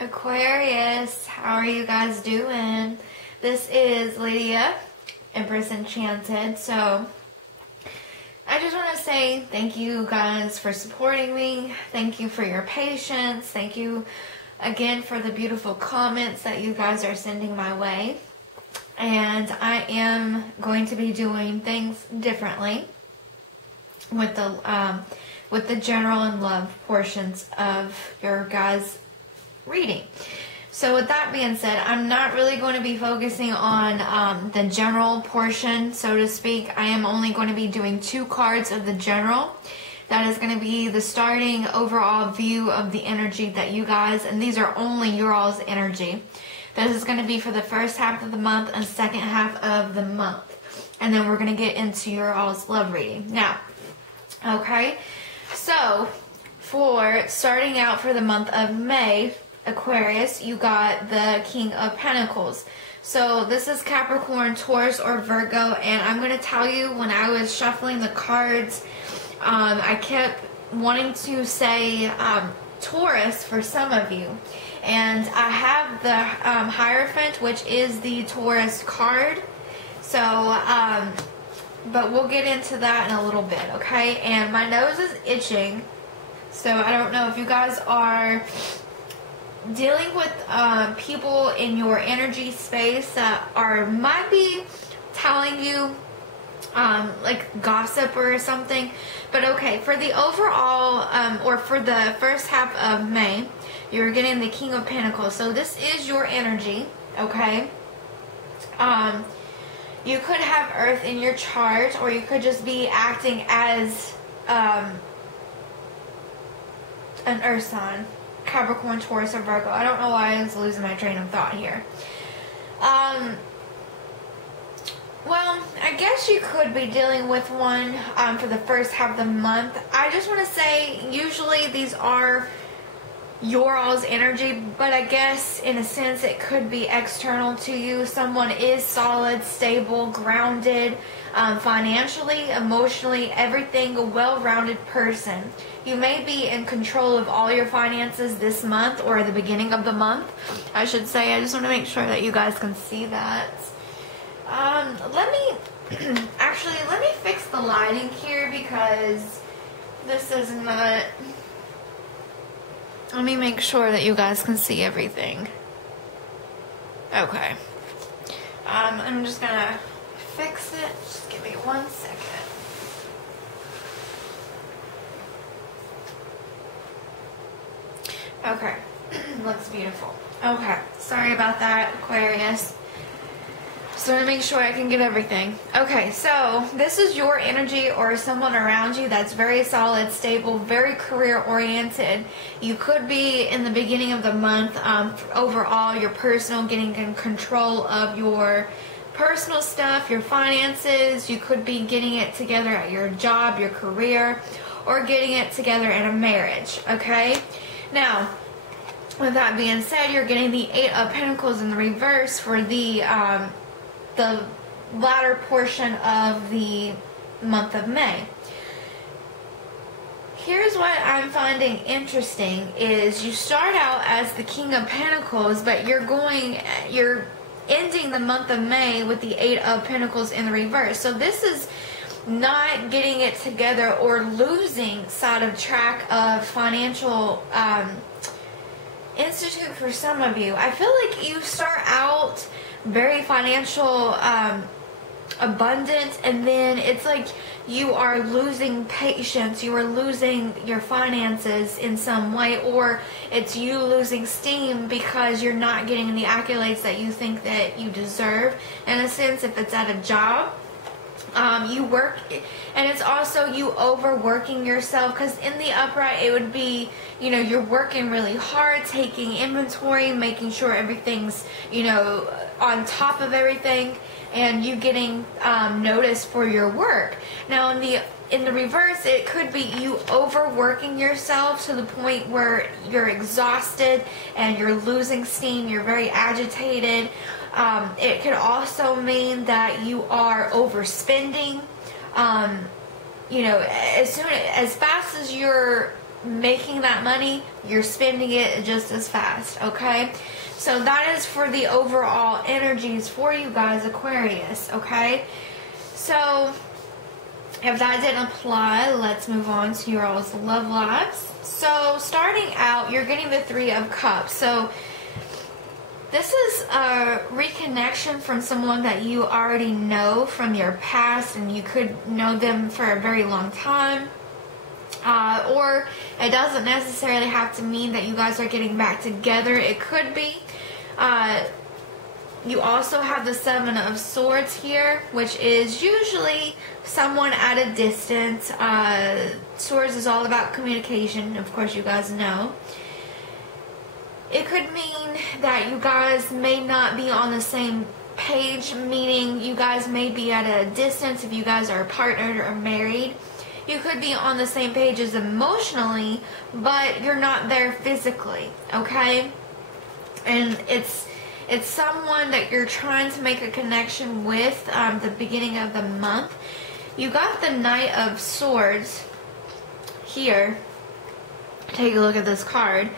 Aquarius, how are you guys doing? This is Lydia, Empress Enchanted. So I just want to say thank you guys for supporting me. Thank you for your patience. Thank you again for the beautiful comments that you guys are sending my way. And I am going to be doing things differently with the general and love portions of your guys' reading. So with that being said, I'm not really going to be focusing on the general portion, so to speak. I am only going to be doing 2 cards of the general. That is going to be the starting overall view of the energy that you guys, and these are only your all's energy. This is going to be for the first half of the month and second half of the month. And then we're going to get into your all's love reading. Now, okay, so for starting out for the month of May, Aquarius, you got the King of Pentacles. So this is Capricorn, Taurus, or Virgo, and I'm going to tell you, when I was shuffling the cards, I kept wanting to say Taurus for some of you. And I have the Hierophant, which is the Taurus card. So, but we'll get into that in a little bit, okay? And my nose is itching, so I don't know if you guys are dealing with people in your energy space that might be telling you like gossip or something. But okay, for the overall or for the first half of May, you're getting the King of Pentacles. So this is your energy, okay? You could have Earth in your chart, or you could just be acting as an Earth sign. Capricorn, Taurus, or Virgo. I don't know why I was losing my train of thought here. Well, I guess you could be dealing with one for the first half of the month. I just want to say, usually these are your all's energy, but I guess in a sense it could be external to you. Someone is solid, stable, grounded, financially, emotionally, everything, a well-rounded person. You may be in control of all your finances this month, or the beginning of the month, I should say. I just want to make sure that you guys can see that. Let me fix the lighting here, because this is not... Let me make sure that you guys can see everything. Okay. I'm just gonna fix it. Just give me 1 second. Okay. Looks beautiful. Okay. Sorry about that, Aquarius. Just want to make sure I can get everything. Okay, so this is your energy or someone around you that's very solid, stable, very career-oriented. You could be in the beginning of the month, overall, your personal, getting in control of your personal stuff, your finances. You could be getting it together at your job, your career, or getting it together in a marriage, okay? Now, with that being said, you're getting the 8 of Pentacles in the reverse for the latter portion of the month of May. Here's what I'm finding interesting is you start out as the King of Pentacles, but you're ending the month of May with the 8 of Pentacles in the reverse. So this is not getting it together or losing sight of track of financial institute for some of you. I feel like you start out very financial abundant, and then it's like you are losing patience, you are losing your finances in some way, or it's you losing steam because you're not getting the accolades that you think that you deserve. In a sense, if it's at a job, you work, and it's also you overworking yourself, because in the upright it would be, you know, you're working really hard, taking inventory, making sure everything's, you know, on top of everything, and you getting notice for your work. Now in the reverse, it could be you overworking yourself to the point where you're exhausted and you're losing steam, you're very agitated. It could also mean that you are overspending. You know, as fast as you're making that money, you're spending it just as fast, okay? So that is for the overall energies for you guys, Aquarius, okay? So if that didn't apply, let's move on to your all's love lives. So starting out, you're getting the Three of Cups. So this is a reconnection from someone that you already know from your past, and you could know them for a very long time. Or it doesn't necessarily have to mean that you guys are getting back together. It could be. You also have the Seven of Swords here, which is usually someone at a distance. Swords is all about communication, of course you guys know. It could mean that you guys may not be on the same page, meaning you guys may be at a distance if you guys are partnered or married. You could be on the same page as emotionally, but you're not there physically, okay? And it's someone that you're trying to make a connection with the beginning of the month. You got the Knight of Swords here. Take a look at this card.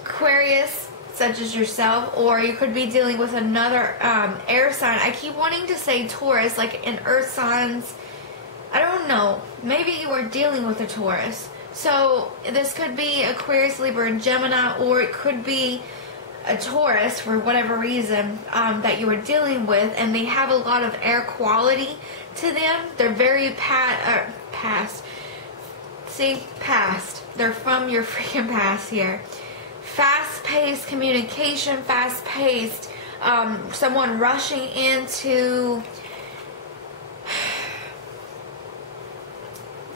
Aquarius, such as yourself, or you could be dealing with another air sign. I keep wanting to say Taurus, like in earth signs. I don't know. Maybe you are dealing with a Taurus. So this could be Aquarius, Libra, and Gemini, or it could be a Taurus for whatever reason that you are dealing with, and they have a lot of air quality to them. They're very past. See? Past. They're from your freaking past here. Fast-paced communication, fast-paced, someone rushing into...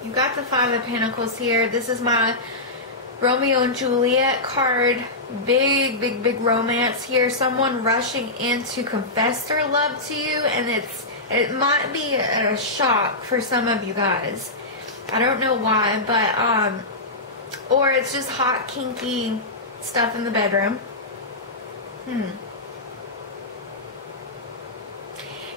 You got the Five of Pentacles here. This is my Romeo and Juliet card. Big, big, big romance here. Someone rushing in to confess their love to you, and it might be a shock for some of you guys. I don't know why, but or it's just hot, kinky stuff in the bedroom.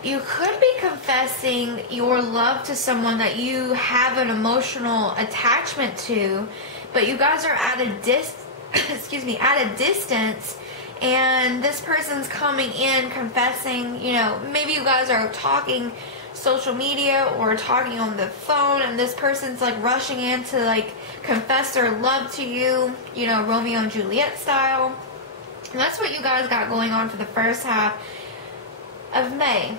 You could be confessing your love to someone that you have an emotional attachment to, but you guys are at a distance, and this person's coming in confessing, you know, maybe you guys are talking social media or talking on the phone, and this person's like rushing in to like confess their love to you, you know, Romeo and Juliet style. And that's what you guys got going on for the first half of May.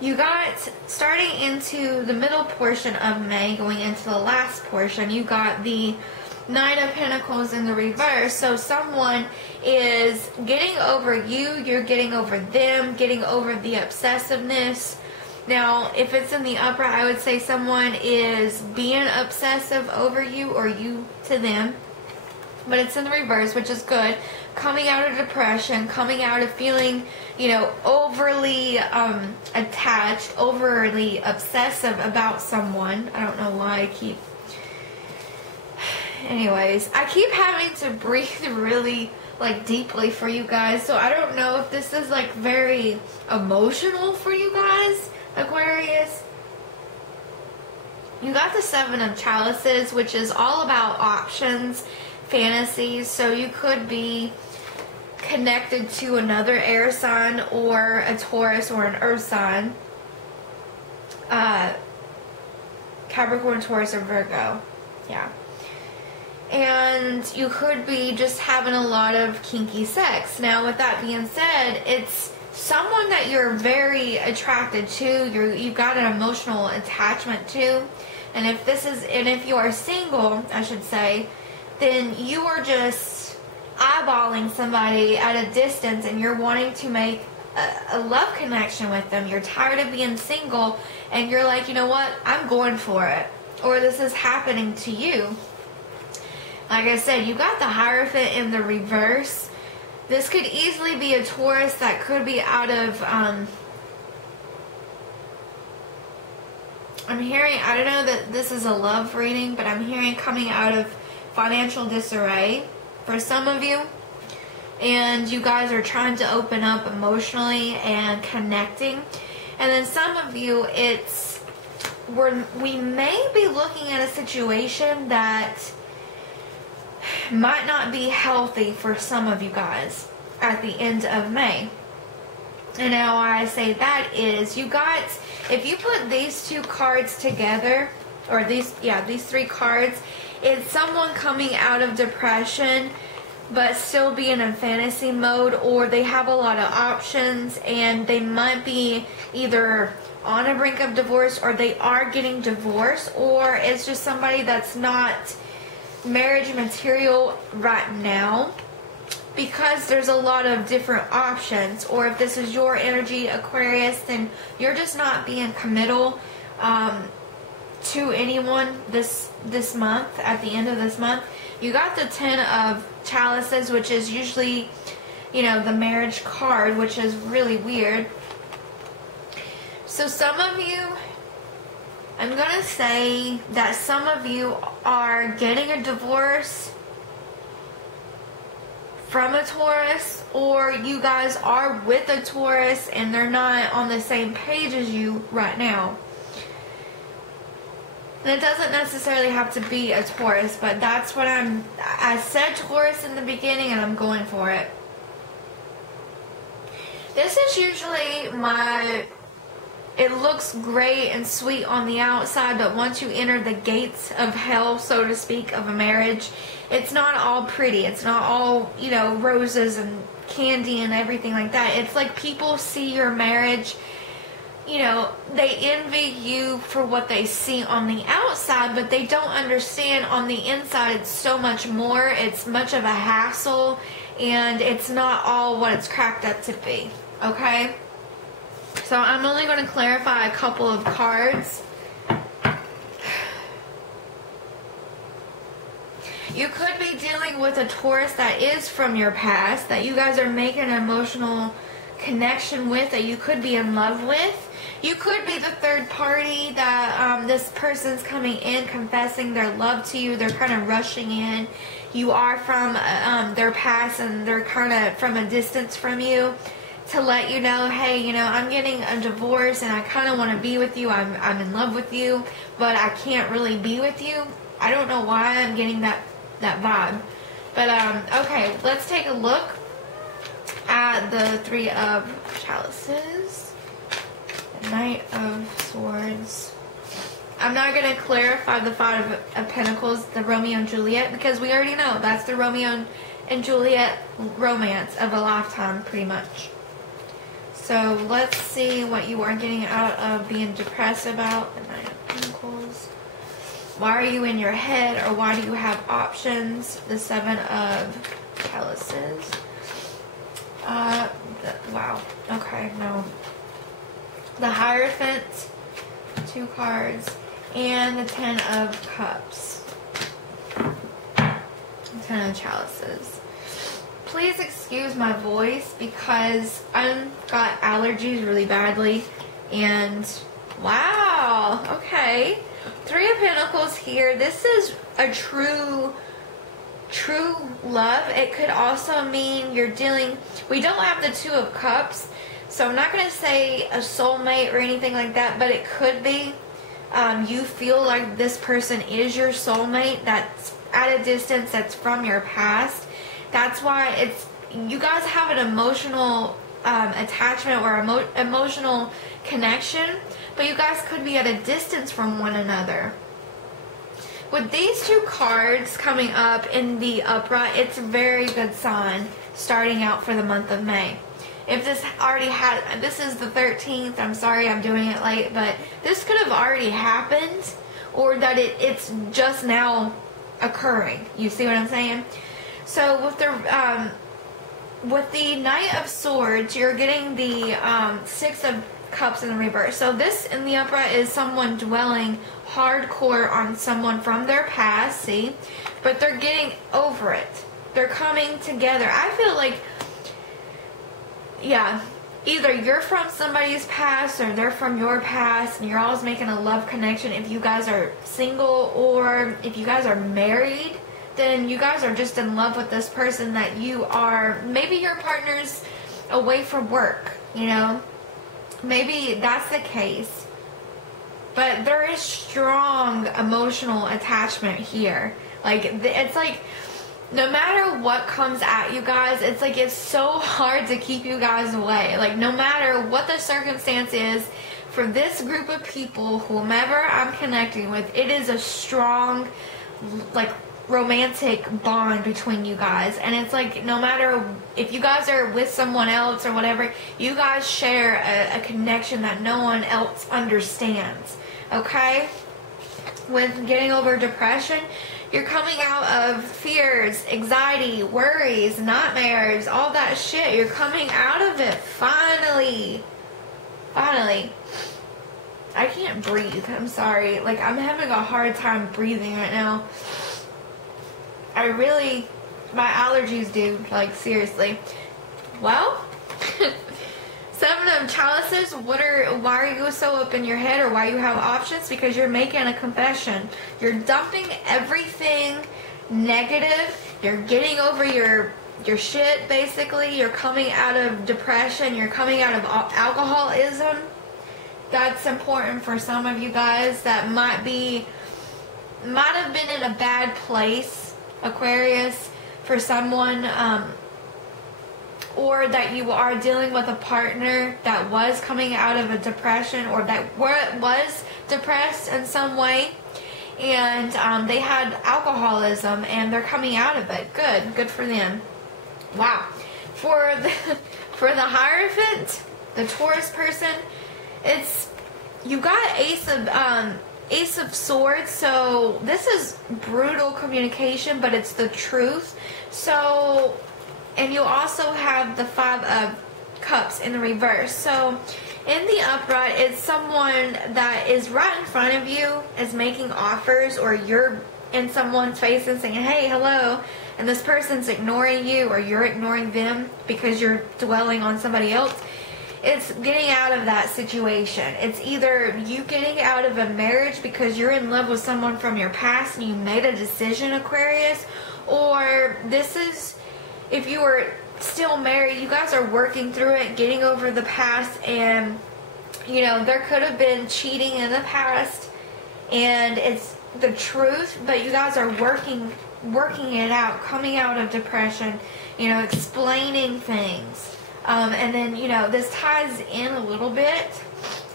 You got, starting into the middle portion of May, going into the last portion, you got the Nine of Pentacles in the reverse. So someone is getting over you, you're getting over them, getting over the obsessiveness. Now, if it's in the upper, I would say someone is being obsessive over you, or you to them. But it's in the reverse, which is good. Coming out of depression, coming out of feeling, you know, overly attached, overly obsessive about someone. I don't know why I keep... Anyways, I keep having to breathe really, like, deeply for you guys. So I don't know if this is, like, very emotional for you guys, Aquarius. You got the Seven of Chalices, which is all about options, fantasies. So you could be connected to another air sign, or a Taurus, or an earth sign. Capricorn, Taurus, or Virgo. Yeah. And you could be just having a lot of kinky sex. Now, with that being said, it's someone that you're very attracted to. You've got an emotional attachment to. And if you are single, I should say, then you are just eyeballing somebody at a distance, and you're wanting to make a love connection with them. You're tired of being single, and you're like, you know what, I'm going for it. Or this is happening to you. Like I said, you got the Hierophant in the reverse. This could easily be a Taurus that could be out of, I'm hearing, I don't know that this is a love reading, but I'm hearing coming out of financial disarray for some of you. And you guys are trying to open up emotionally and connecting. And then some of you, we may be looking at a situation that might not be healthy for some of you guys at the end of May. And now why I say that is, you guys, if you put these two cards together, or these three cards, it's someone coming out of depression but still being in fantasy mode, or they have a lot of options and they might be either on a brink of divorce, or they are getting divorced, or it's just somebody that's not marriage material right now, because there's a lot of different options. Or if this is your energy, Aquarius, then you're just not being committal to anyone this month. At the end of this month, you got the 10 of Chalices, which is usually, you know, the marriage card, which is really weird. So some of you, I'm gonna say that some of you are getting a divorce from a Taurus, or you guys are with a Taurus and they're not on the same page as you right now. And it doesn't necessarily have to be a Taurus, but that's what I said Taurus in the beginning, and I'm going for it. This is usually it looks great and sweet on the outside, but once you enter the gates of hell, so to speak, of a marriage, it's not all pretty. It's not all, you know, roses and candy and everything like that. It's like people see your marriage, you know, they envy you for what they see on the outside, but they don't understand on the inside it's so much more. It's much of a hassle, and it's not all what it's cracked up to be. Okay? So I'm only going to clarify a couple of cards. You could be dealing with a Taurus that is from your past, that you guys are making an emotional connection with, that you could be in love with. You could be the third party that this person's coming in, confessing their love to you. They're kind of rushing in. You are from their past, and they're kind of from a distance from you, to let you know, hey, you know, I'm getting a divorce and I kind of want to be with you. I'm in love with you, but I can't really be with you. I don't know why I'm getting that vibe. But, okay, let's take a look at the Three of Chalices, the Knight of Swords. I'm not going to clarify the Five of Pentacles, the Romeo and Juliet, because we already know that's the Romeo and Juliet romance of a lifetime, pretty much. So let's see what you are getting out of being depressed about. The Knight of Pentacles. Why are you in your head, or why do you have options? The Seven of Chalices. Wow. Okay, no. The Hierophant. 2 cards. And the 10 of Cups. 10 of Chalices. Please excuse my voice because I've got allergies really badly, and wow, okay. 3 of Pentacles here. This is a true love. It could also mean you're dealing, we don't have the 2 of Cups, so I'm not going to say a soulmate or anything like that, but it could be you feel like this person is your soulmate that's at a distance, that's from your past. That's why you guys have an emotional attachment or emotional connection, but you guys could be at a distance from one another. With these 2 cards coming up in the upright, it's a very good sign starting out for the month of May. If this already had, this is the 13th, I'm sorry I'm doing it late, but this could have already happened, or that it's just now occurring. You see what I'm saying? So with the Knight of Swords, you're getting the 6 of Cups in the reverse. So this in the upright is someone dwelling hardcore on someone from their past, see? But they're getting over it. They're coming together. I feel like, yeah, either you're from somebody's past or they're from your past, and you're always making a love connection if you guys are single, or if you guys are married, then you guys are just in love with this person that you are, maybe your partner's away from work, you know, maybe that's the case, but there is strong emotional attachment here. Like, it's like no matter what comes at you guys, it's like it's so hard to keep you guys away. Like, no matter what the circumstance is, for this group of people, whomever I'm connecting with, it is a strong, like, romantic bond between you guys. And it's like, no matter if you guys are with someone else or whatever, you guys share a connection that no one else understands. Okay? With getting over depression, you're coming out of fears, anxiety, worries, nightmares, all that shit. You're coming out of it, finally. Finally. I can't breathe. I'm sorry. Like, I'm having a hard time breathing right now. I really, my allergies, dude. Like, seriously. Well, 7 of chalices. Why are you so up in your head, or why you have options? Because you're making a confession. You're dumping everything negative. You're getting over your shit, basically. You're coming out of depression. You're coming out of alcoholism. That's important for some of you guys that might have been in a bad place, Aquarius, for someone, or that you are dealing with a partner that was coming out of a depression, or that was depressed in some way, and they had alcoholism and they're coming out of it. Good for them. Wow. For the Hierophant, the Taurus person, you got Ace of Swords, so this is brutal communication, but it's the truth. So, and you also have the 5 of Cups in the reverse. So, in the upright, it's someone that is right in front of you, is making offers, or you're in someone's face and saying, hey, hello, and this person's ignoring you, or you're ignoring them because you're dwelling on somebody else. It's getting out of that situation. It's either you getting out of a marriage because you're in love with someone from your past and you made a decision, Aquarius, or this is, if you were still married, you guys are working through it, getting over the past, and, you know, there could have been cheating in the past, and it's the truth, but you guys are working it out, coming out of depression, you know, explaining things. And then, you know, this ties in a little bit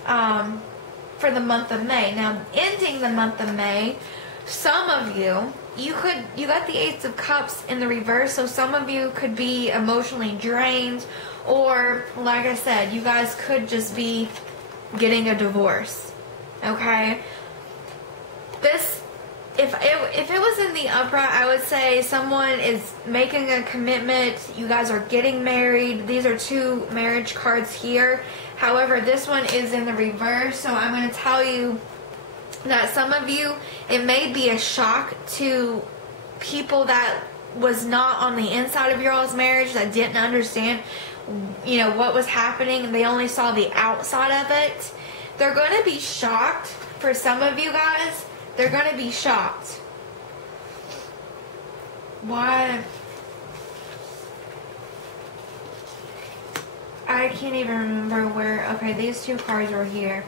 for the month of May. Now, ending the month of May, some of you got the Ace of Cups in the reverse, so some of you could be emotionally drained, or, like I said, you guys could just be getting a divorce. Okay? If it was in the upright, I would say someone is making a commitment. You guys are getting married. These are 2 marriage cards here. However, this one is in the reverse. So I'm going to tell you that some of you, it may be a shock to people that was not on the inside of your all's marriage, that didn't understand, you know, what was happening, and they only saw the outside of it. They're going to be shocked. For some of you guys, they're going to be shocked. Why? I can't even remember where. Okay, these 2 cards were here.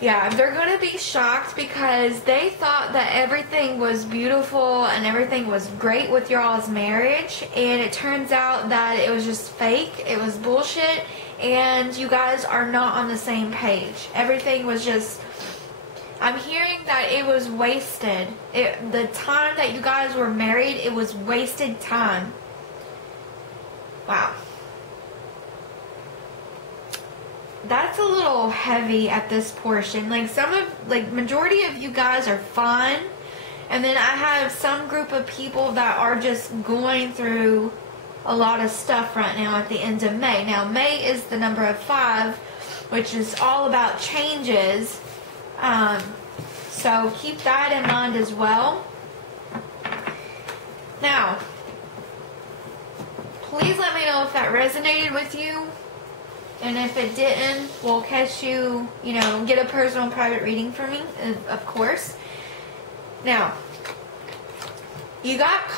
Yeah, they're going to be shocked because they thought that everything was beautiful and everything was great with your all's marriage, and it turns out that it was just fake. It was bullshit, and you guys are not on the same page. Everything was just... I'm hearing that it was wasted. The time that you guys were married, it was wasted time. Wow. That's a little heavy at this portion. Like, majority of you guys are fine. And then I have some group of people that are just going through a lot of stuff right now at the end of May. Now, May is the number of 5, which is all about changes. So keep that in mind as well. Now, please let me know if that resonated with you. And if it didn't, we'll catch you, you know, get a personal private reading from me, of course. Now, you got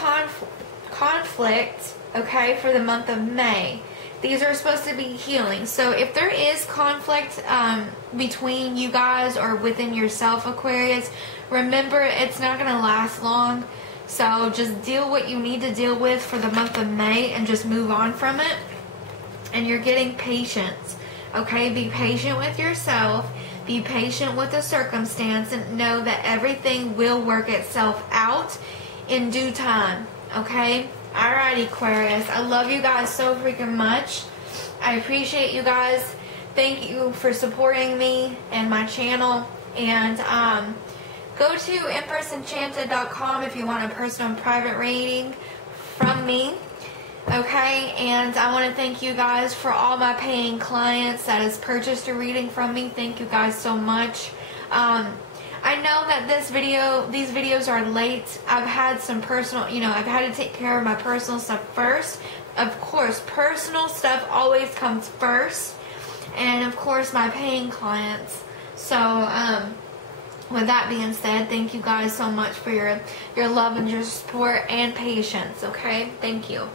conflict, okay, for the month of May. These are supposed to be healing. So if there is conflict between you guys or within yourself, Aquarius, remember it's not going to last long. So just deal what you need to deal with for the month of May and just move on from it. And you're getting patience. Okay, be patient with yourself. Be patient with the circumstance and know that everything will work itself out in due time. Okay? Alright, Aquarius. I love you guys so freaking much. I appreciate you guys. Thank you for supporting me and my channel. And go to EmpressEnchanted.com if you want a personal private reading from me. Okay, and I want to thank you guys for all my paying clients that has purchased a reading from me. Thank you guys so much. I know that these videos are late. I've had some personal, I've had to take care of my personal stuff first. Of course, personal stuff always comes first. And of course, my paying clients. So, with that being said, thank you guys so much for your love and your support and patience, okay? Thank you.